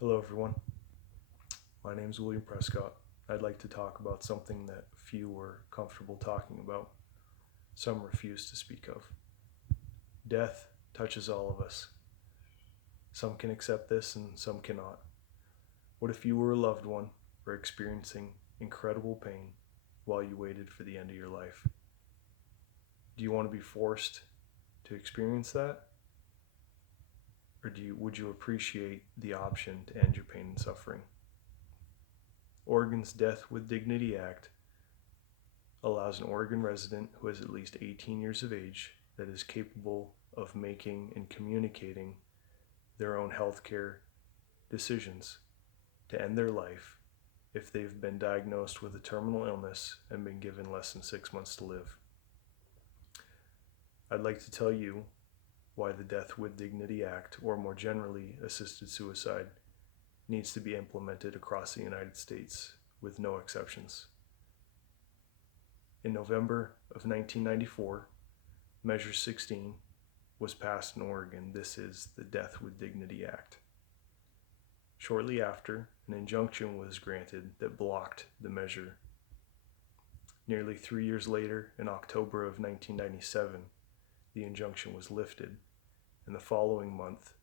Hello, everyone. My name is William Prescott. I'd like to talk about something that few are comfortable talking about. Some refuse to speak of. Death touches all of us. Some can accept this and some cannot. What if you were a loved one or experiencing incredible pain while you waited for the end of your life? Do you want to be forced to experience that? Or would you appreciate the option to end your pain and suffering? Oregon's Death with Dignity Act allows an Oregon resident who is at least 18 years of age that is capable of making and communicating their own healthcare decisions to end their life if they've been diagnosed with a terminal illness and been given less than 6 months to live. I'd like to tell you why the Death with Dignity Act, or more generally, assisted suicide, needs to be implemented across the United States with no exceptions. In November of 1994, Measure 16 was passed in Oregon. This is the Death with Dignity Act. Shortly after, an injunction was granted that blocked the measure. Nearly 3 years later, in October of 1997, the injunction was lifted, and the following month,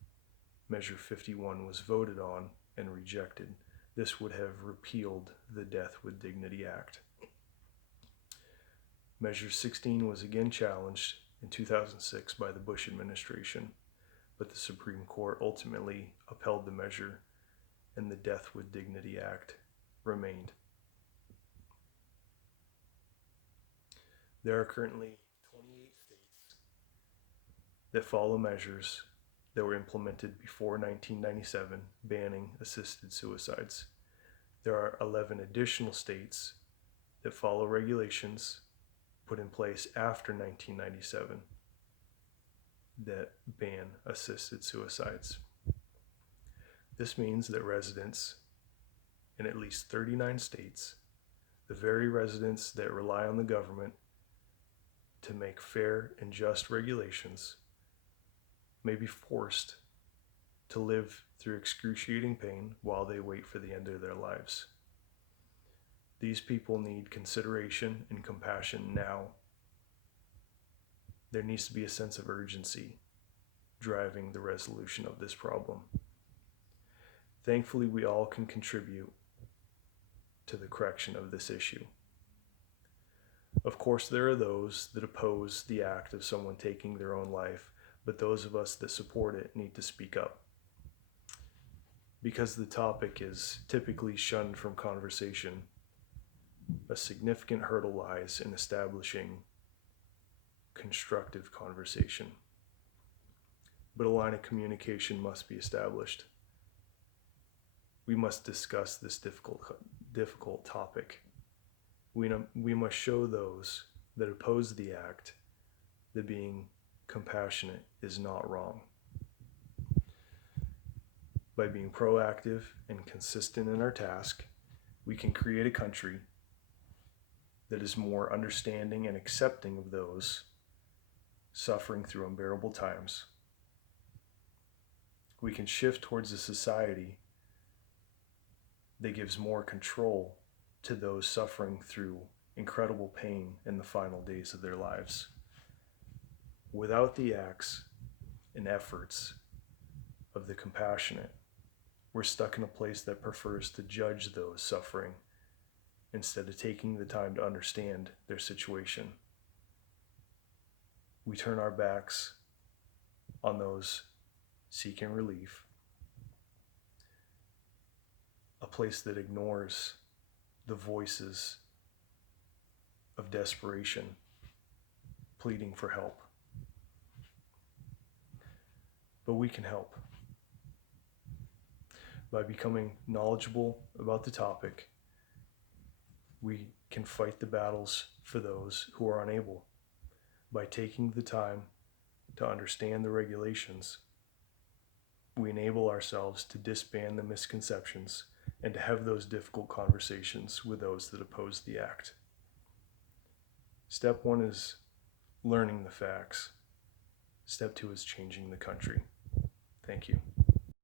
Measure 51 was voted on and rejected. This would have repealed the Death with Dignity Act. Measure 16 was again challenged in 2006 by the Bush administration, but the Supreme Court ultimately upheld the measure, and the Death with Dignity Act remained. There are currently 28 states that follow measures that were implemented before 1997 banning assisted suicides. There are 11 additional states that follow regulations put in place after 1997 that ban assisted suicides. This means that residents in at least 39 states, the very residents that rely on the government to make fair and just regulations, may be forced to live through excruciating pain while they wait for the end of their lives. These people need consideration and compassion now. There needs to be a sense of urgency driving the resolution of this problem. Thankfully, we all can contribute to the correction of this issue. Of course, there are those that oppose the act of someone taking their own life, but those of us that support it need to speak up. Because the topic is typically shunned from conversation, a significant hurdle lies in establishing constructive conversation. But a line of communication must be established. We must discuss this difficult topic. We must show those that oppose the act that being compassionate is not wrong. By being proactive and consistent in our task, we can create a country that is more understanding and accepting of those suffering through unbearable times. We can shift towards a society that gives more control to those suffering through incredible pain in the final days of their lives. Without the acts and efforts of the compassionate, we're stuck in a place that prefers to judge those suffering instead of taking the time to understand their situation. We turn our backs on those seeking relief, a place that ignores the voices of desperation, pleading for help. But we can help by becoming knowledgeable about the topic. We can fight the battles for those who are unable by taking the time to understand the regulations. We enable ourselves to disband the misconceptions and to have those difficult conversations with those that oppose the act. Step 1 is learning the facts. Step 2 is changing the country. Thank you.